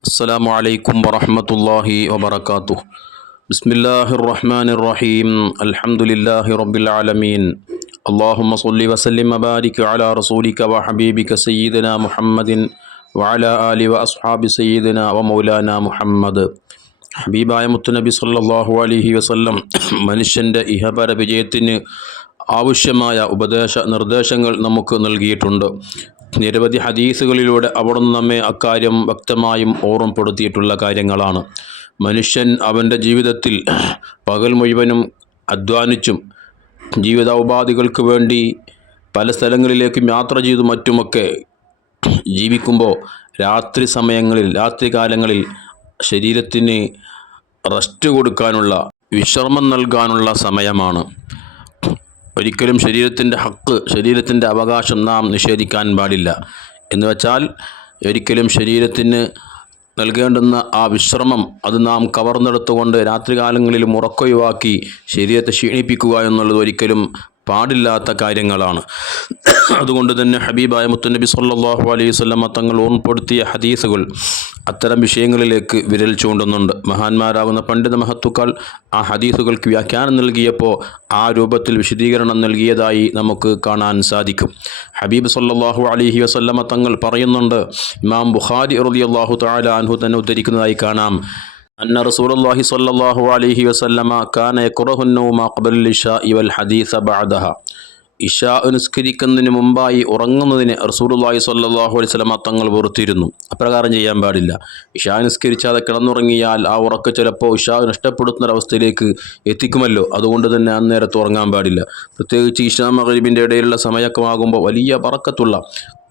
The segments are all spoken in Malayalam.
السلام عليكم ورحمة الله وبركاته بسم الله الرحمن الرحيم الحمد لله رب العالمين اللهم صل وسلم وبارك على رسولك وحبيبك سيدنا محمد وعلى آله وأصحاب سيدنا ومولانا محمد ഹബീബായ മുത്തുനബി സല്ലല്ലാഹു അലൈഹി വസല്ലം മനുഷ്യൻ്റെ ഇഹപര വിജയത്തിന് ആവശ്യമായ ഉപദേശ നിർദ്ദേശങ്ങൾ നമുക്ക് നൽകിയിട്ടുണ്ട് നിരവധി ഹദീസുകളിലൂടെ അവിടുന്ന് നമ്മെ അക്കാര്യം വ്യക്തമായും ഓർമ്മപ്പെടുത്തിയിട്ടുള്ള കാര്യങ്ങളാണ്. മനുഷ്യൻ അവന്റെ ജീവിതത്തിൽ പകൽ മുഴുവനും അധ്വാനിച്ചും ജീവിതോപാധികൾക്ക് വേണ്ടി പല സ്ഥലങ്ങളിലേക്കും യാത്ര ചെയ്തു മറ്റുമൊക്കെ ജീവിക്കുമ്പോൾ രാത്രി സമയങ്ങളിൽ രാത്രി കാലങ്ങളിൽ ശരീരത്തിന് റെസ്റ്റ് കൊടുക്കാനുള്ള വിശ്രമം നൽകാനുള്ള സമയമാണ്. ഒരിക്കലും ശരീരത്തിന്റെ ഹക്ക് ശരീരത്തിന്റെ അവകാശം നാം നിഷേധിക്കാൻ പാടില്ല. എന്ന് വെച്ചാൽ ഒരിക്കലും ശരീരത്തിന് നൽകേണ്ടുന്ന ആ വിശ്രമം അത് നാം കവർന്നെടുത്തുകൊണ്ട് രാത്രികാലങ്ങളിൽ ഉറക്കൊഴിവാക്കി ശരീരത്തെ ക്ഷീണിപ്പിക്കുക എന്നുള്ളത് ഒരിക്കലും പാടില്ലാത്ത കാര്യങ്ങളാണ്. അതുകൊണ്ട് തന്നെ ഹബീബായ മുത്തുനബി സല്ലാഹു അലൈഹി വസല്ലമ തങ്ങൾ ഓർമ്മപ്പെടുത്തിയ ഹദീസുകൾ അത്തരം വിഷയങ്ങളിലേക്ക് വിരൽ ചൂണ്ടുന്നുണ്ട്. മഹാന്മാരാകുന്ന പണ്ഡിത മഹത്തുക്കൾ ആ ഹദീസുകൾക്ക് വ്യാഖ്യാനം നൽകിയപ്പോൾ ആ രൂപത്തിൽ വിശദീകരണം നൽകിയതായി നമുക്ക് കാണാൻ സാധിക്കും. ഹബീബ് സല്ലാഹു അലഹി വസല്ലമ തങ്ങൾ പറയുന്നുണ്ട് ഇമാം ബുഖാരി റളിയല്ലാഹു തആല അൻഹു തന്നെ ഉദ്ധരിക്കുന്നതായി കാണാം. أن رسول الله صلى الله عليه وسلم كان يكره النوم قبل العشاء والحديث بعدها ഇഷാ നിസ്കരിക്കുന്നതിന് മുമ്പായി ഉറങ്ങുന്നതിന് റസൂലുള്ളാഹി സ്വല്ലല്ലാഹു അലൈഹി വസല്ലമ തങ്ങൾ വെറുത്തിരുന്നു അപ്രകാരം ചെയ്യാൻ പാടില്ല ഇഷാ നിസ്കരിച്ചാതെ കിടന്നുറങ്ങിയാൽ ആ ഉറക്കം ചിലപ്പോൾ ഇഷാ നഷ്ടപ്പെടുത്തുന്ന ഒരവസ്ഥയിലേക്ക് എത്തിക്കുമല്ലോ അതുകൊണ്ട് തന്നെ അന്നേരത്ത് ഉറങ്ങാൻ പാടില്ല പ്രത്യേകിച്ച് ഇഷാ മഗ്രിബിൻ്റെ ഇടയിലുള്ള സമയമൊക്കെ ആകുമ്പോൾ വലിയ പറക്കത്തുള്ള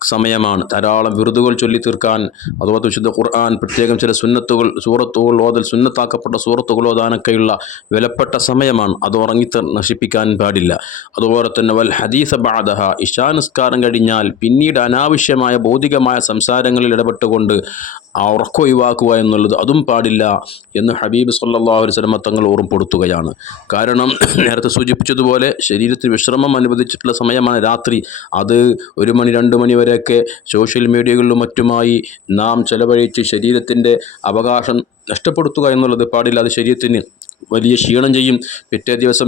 സമയമാണ്. ധാരാളം വിറുതുകൾ ചൊല്ലി തീർക്കാൻ അതുപോലെ വിശുദ്ധ ഖുർആൻ പ്രത്യേകം ചില സുന്നത്തുകൾ സൂറത്തുകൾ ഓതൽ സുന്നത്താക്കപ്പെട്ട സൂറത്തുകൾ ഓതാനൊക്കെയുള്ള വിലപ്പെട്ട സമയമാണ്. അത് ഉറങ്ങി നശിപ്പിക്കാൻ പാടില്ല. അതുപോലെ തന്നെ വൽ ഹദീസ ബാദഹ ഇഷാനുസ്കാരം കഴിഞ്ഞാൽ പിന്നീട് അനാവശ്യമായ ഭൗതികമായ സംസാരങ്ങളിൽ ഇടപെട്ടുകൊണ്ട് ആ ഉറക്കം ഒഴിവാക്കുക എന്നുള്ളത് അതും പാടില്ല എന്ന് ഹബീബ് സല്ലല്ലാഹു അലൈഹി വസല്ലമ തങ്ങൾ ഓർമ്മപ്പെടുത്തുകയാണ് കാരണം നേരത്തെ സൂചിപ്പിച്ചതുപോലെ ശരീരത്തിന് വിശ്രമം അനുവദിച്ചിട്ടുള്ള സമയമാണ് രാത്രി. അത് ഒരു മണി രണ്ട് മണി വരെയൊക്കെ സോഷ്യൽ മീഡിയകളിലും മറ്റുമായി നാം ചെലവഴിച്ച് ശരീരത്തിന്റെ അവകാശം നഷ്ടപ്പെടുത്തുക എന്നുള്ളത് പാടില്ല. അത് ശരീരത്തിന് വലിയ ക്ഷീണം ചെയ്യും. പിറ്റേ ദിവസം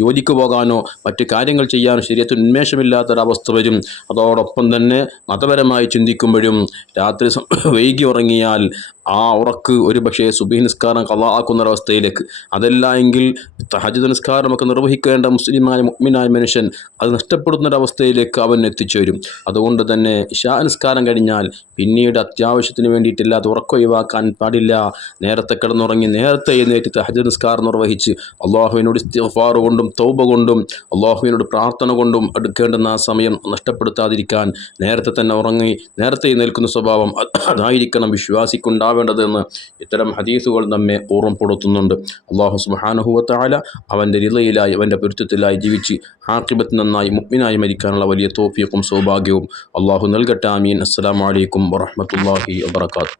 ജോലിക്ക് പോകാനോ മറ്റ് കാര്യങ്ങൾ ചെയ്യാനോ ശരീരത്തിന് ഉന്മേഷമില്ലാത്തൊരവസ്ഥ വരും. അതോടൊപ്പം തന്നെ മതപരമായി ചിന്തിക്കുമ്പോഴും രാത്രി വൈകി ഉറങ്ങിയാൽ ആ ഉറക്ക് ഒരു പക്ഷേ സുബി നിസ്കാരം കള്ളാക്കുന്ന ഒരവസ്ഥയിലേക്ക് അതല്ല എങ്കിൽ തഹജ് നിസ്കാരമൊക്കെ നിർവഹിക്കേണ്ട മുസ്ലിമായ മുഗ്മിനായ മനുഷ്യൻ അത് നഷ്ടപ്പെടുന്ന ഒരവസ്ഥയിലേക്ക് അവൻ എത്തിച്ചേരും. അതുകൊണ്ട് തന്നെ ഷാ നിസ്കാരം കഴിഞ്ഞാൽ പിന്നീട് അത്യാവശ്യത്തിന് വേണ്ടിയിട്ടില്ലാത്ത ഉറക്കം ഒഴിവാക്കാൻ പാടില്ല. നേരത്തെ കിടന്നുറങ്ങി നേരത്തെ എഴുന്നേറ്റ് തഹജ് നിസ്കാരം നിർവഹിച്ച് അള്ളാഹുവിനോട് ഇസ്തിഫാർ കൊണ്ടും തൗബ കൊണ്ടും അള്ളാഹുവിനോട് പ്രാർത്ഥന കൊണ്ടും എടുക്കേണ്ടുന്ന ആ സമയം നഷ്ടപ്പെടുത്താതിരിക്കാൻ നേരത്തെ തന്നെ ഉറങ്ങി നേരത്തെ നിൽക്കുന്ന സ്വഭാവം അതായിരിക്കണം അതായിരിക്കണം വിശ്വാസിക്കുണ്ടാവേണ്ടതെന്ന് ഇത്തരം ഹദീസുകൾ നമ്മെ ഓർമ്മപ്പെടുത്തുന്നുണ്ട്. അള്ളാഹു സുബാനുഹുവത്തായ അവന്റെ റിലയിലായി അവന്റെ പൊരുത്തത്തിലായി ജീവിച്ച് ആക്കിബത്ത് നന്നായി മുഗ്മിനായി മരിക്കാനുള്ള വലിയ തോഫിയക്കും സൗഭാഗ്യവും അള്ളാഹു നൽകട്ടെ. ആമീൻ. അസ്സലാമു അലൈക്കും വറഹ്മത്തുള്ളാഹി വബറകാതുഹു.